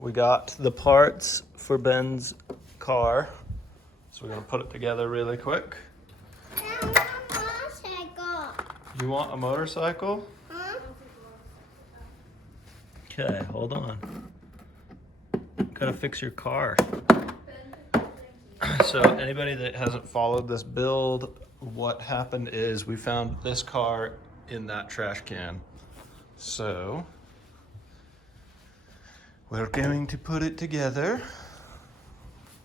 We got the parts for Ben's car, so we're gonna put it together really quick. I want a motorcycle. You want a motorcycle? Huh? Okay, hold on. Gotta fix your car. So anybody that hasn't followed this build, what happened is we found this car in that trash can. So we're going to put it together,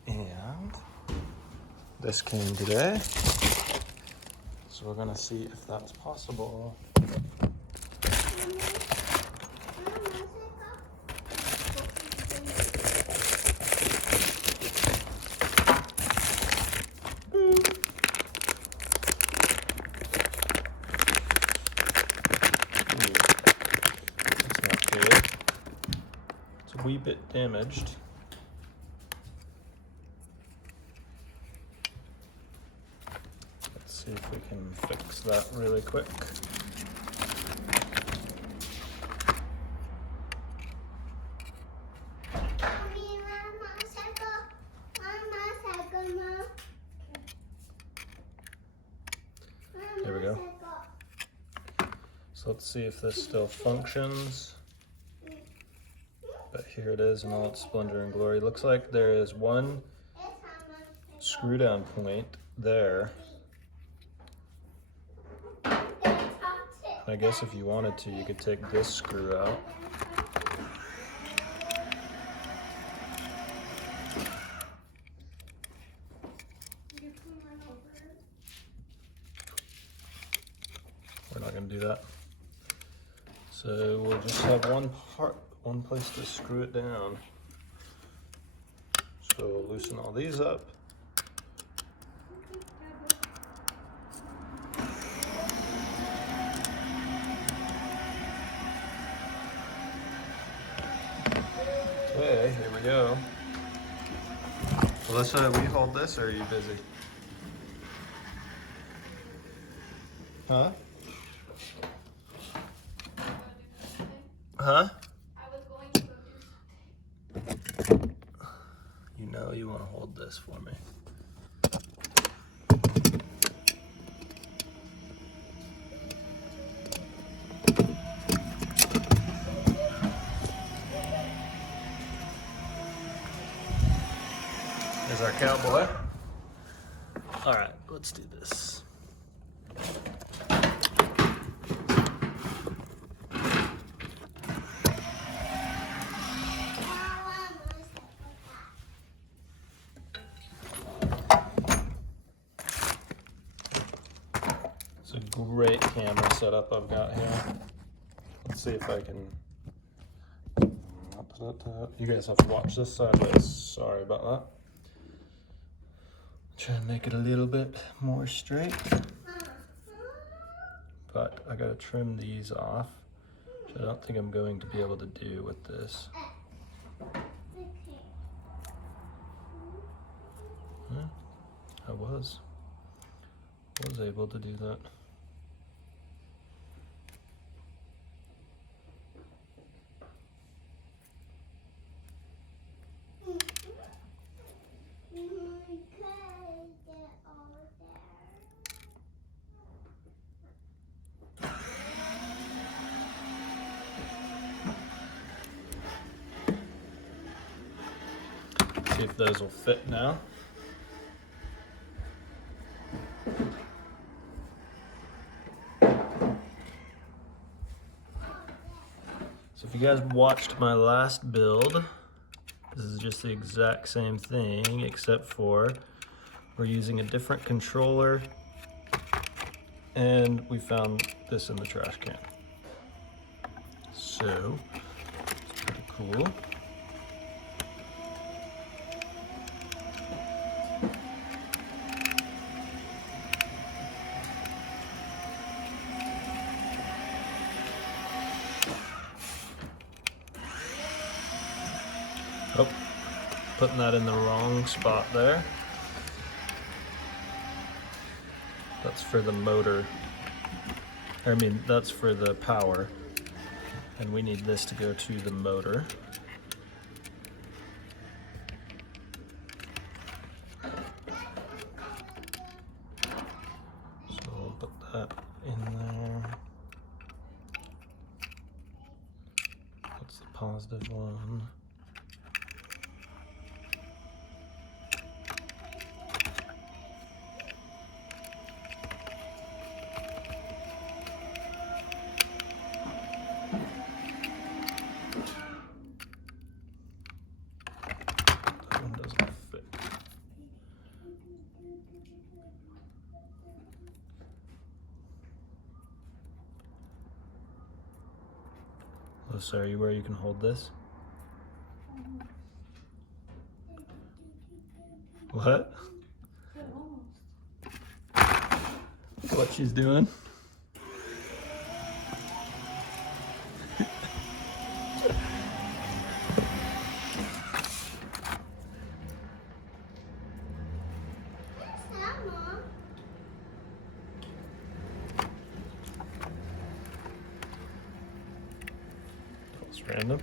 and this came today. So we're gonna see if that's possible. That's not good. It's a wee bit damaged. Let's see if we can fix that really quick. There we go. So let's see if this still functions. But here it is in all its splendor and glory. Looks like there is one screw down point there. I guess if you wanted to, you could take this screw out. We're not going to do that. So we'll just have one place to screw it down. So we'll loosen all these up. Okay, here we go. Alyssa, will you hold this, or are you busy? Huh? Huh? I was going to go do something. You know you want to hold this for me. There's our cowboy. All right, let's do this. It's a great camera setup I've got here. Let's see if I can. You guys have to watch this sideways. Sorry about that. Try and make it a little bit more straight. But I gotta trim these off, which I don't think I'm going to be able to do with this. Yeah, I was able to do that. See if those will fit now. So if you guys watched my last build, this is just the exact same thing, except for we're using a different controller, and we found this in the trash can. So it's pretty cool. Oh, putting that in the wrong spot there. That's for the motor. I mean, that's for the power. And we need this to go to the motor. positive one. That one doesn't fit. Oh, sorry, where you can hold this? What? What she's doing? What's that, Mom? That was random.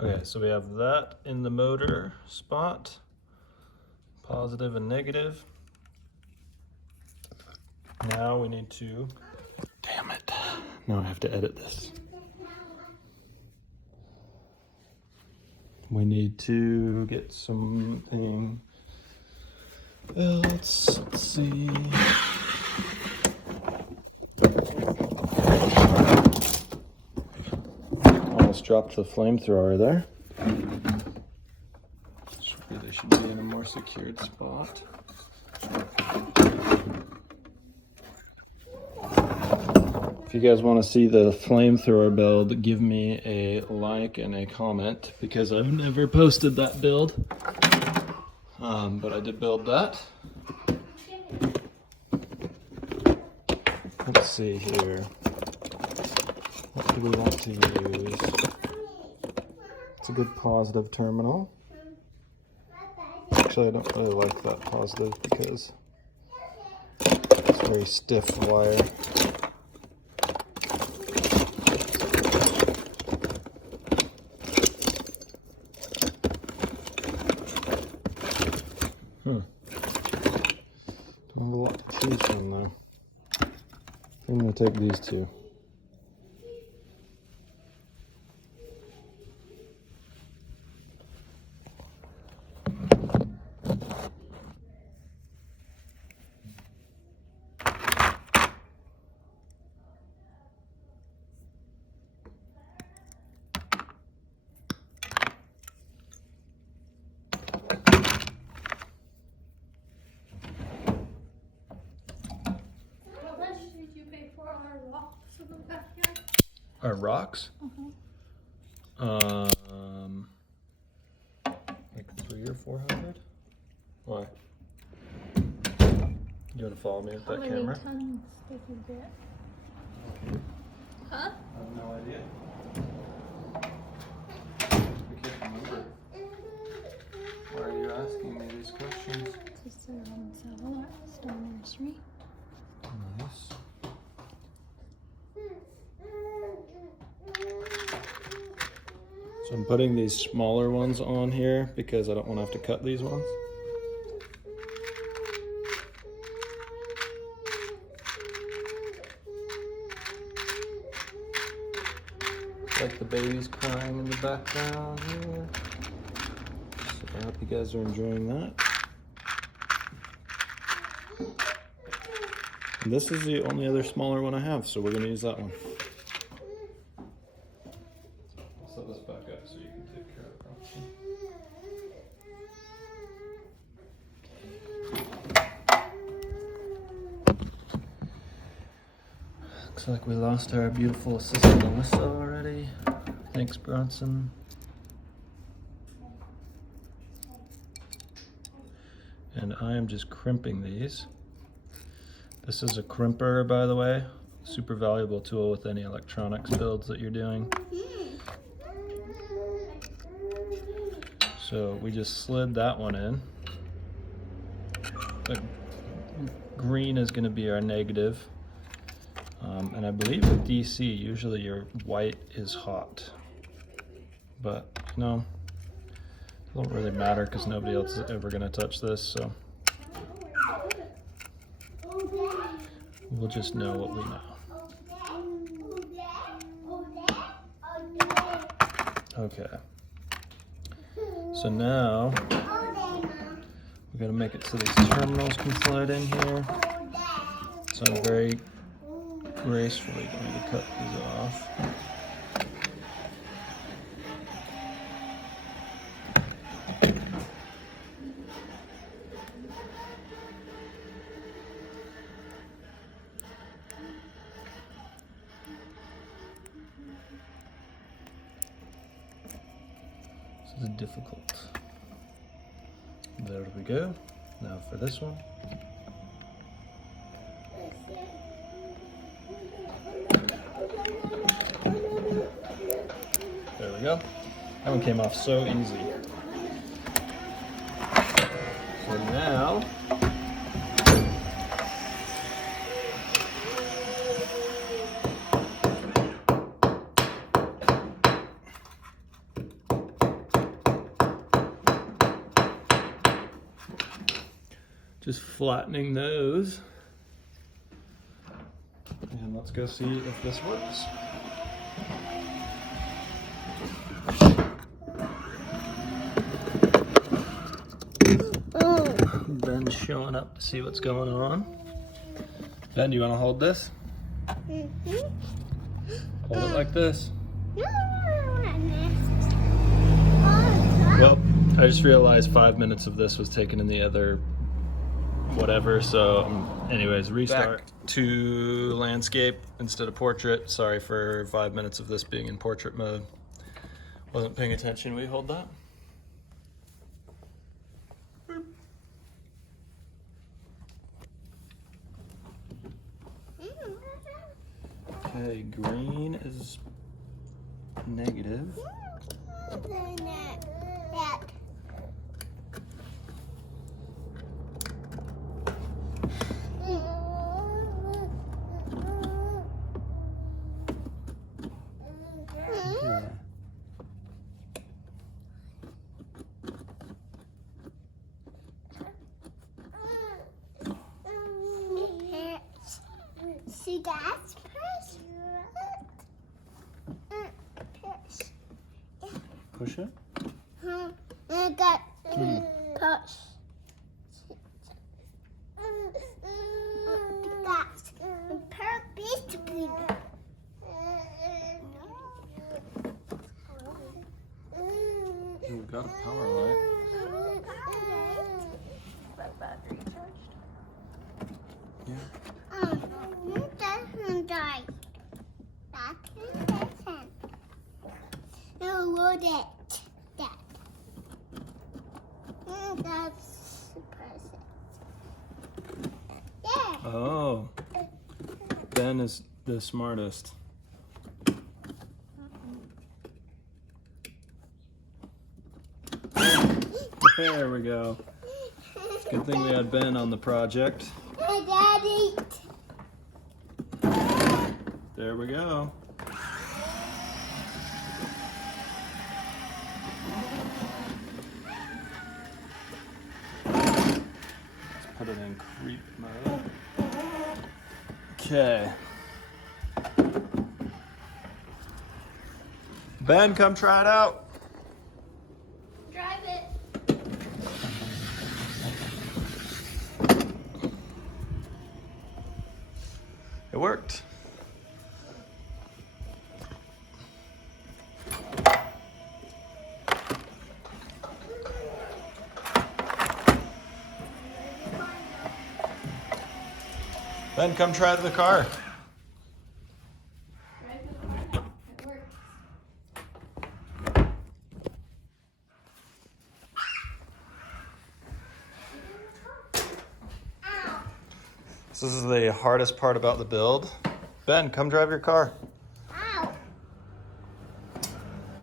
Okay, so we have that in the motor spot, positive and negative. Now we need to, damn it, now I have to edit this. We need to get something else, let's see. Almost dropped the flamethrower there. They should be in a more secured spot. If you guys want to see the flamethrower build, give me a like and a comment because I've never posted that build. But I did build that. Let's see here. What do we want to use? It's a good positive terminal. Actually, I don't really like that positive because it's very stiff wire. Don't have a lot to choose from though. I'm going to take these two. How much did you pay for our rocks in the backyard? Our rocks? Like 300 or 400? Why? You want to follow me with that camera? Tons did you get? Huh? I have no idea. I can't remember. Why are you asking me these questions? Just on sale at Star Nursery. Nice. So I'm putting these smaller ones on here because I don't want to have to cut these ones. Like the baby's crying in the background here. So I hope you guys are enjoying that. And this is the only other smaller one I have, so we're going to use that one. I'll set this back up so you can take care of it. Looks like we lost our beautiful assistant Melissa already. Thanks, Bronson. And I am just crimping these. This is a crimper, by the way. Super valuable tool with any electronics builds that you're doing. So we just slid that one in. The green is going to be our negative. And I believe with DC, usually your white is hot. But, you know, it won't really matter because nobody else is ever going to touch this, so we'll just know what we know. Okay. So now, we're going to make it so these terminals can slide in here. So I'm very gracefully going to cut these off. This is difficult. There we go. Now for this one. There we go. That one came off so easy. So now, just flattening those. And let's go see if this works. Ben's showing up to see what's going on. Ben, do you want to hold this? Hold it like this. Well, I just realized 5 minutes of this was taken in the other whatever, so anyways, restart. Back to landscape instead of portrait. Sorry for 5 minutes of this being in portrait mode. Wasn't paying attention. We hold that. Okay, green is negative. See, that's Push it? I got push. That's perfect. We've got a power light. Battery charged. Yeah. Doesn't die. That doesn't. No, load it. That. That's perfect. Yeah. Oh. Ben is the smartest. There we go. It's a good thing we had Ben on the project. Daddy. There we go. Let's put it in creep mode. Okay. Ben, come try it out. Drive it. It worked. Ben, come try the car. Drive the car now. It works. This is the hardest part about the build. Ben, come drive your car.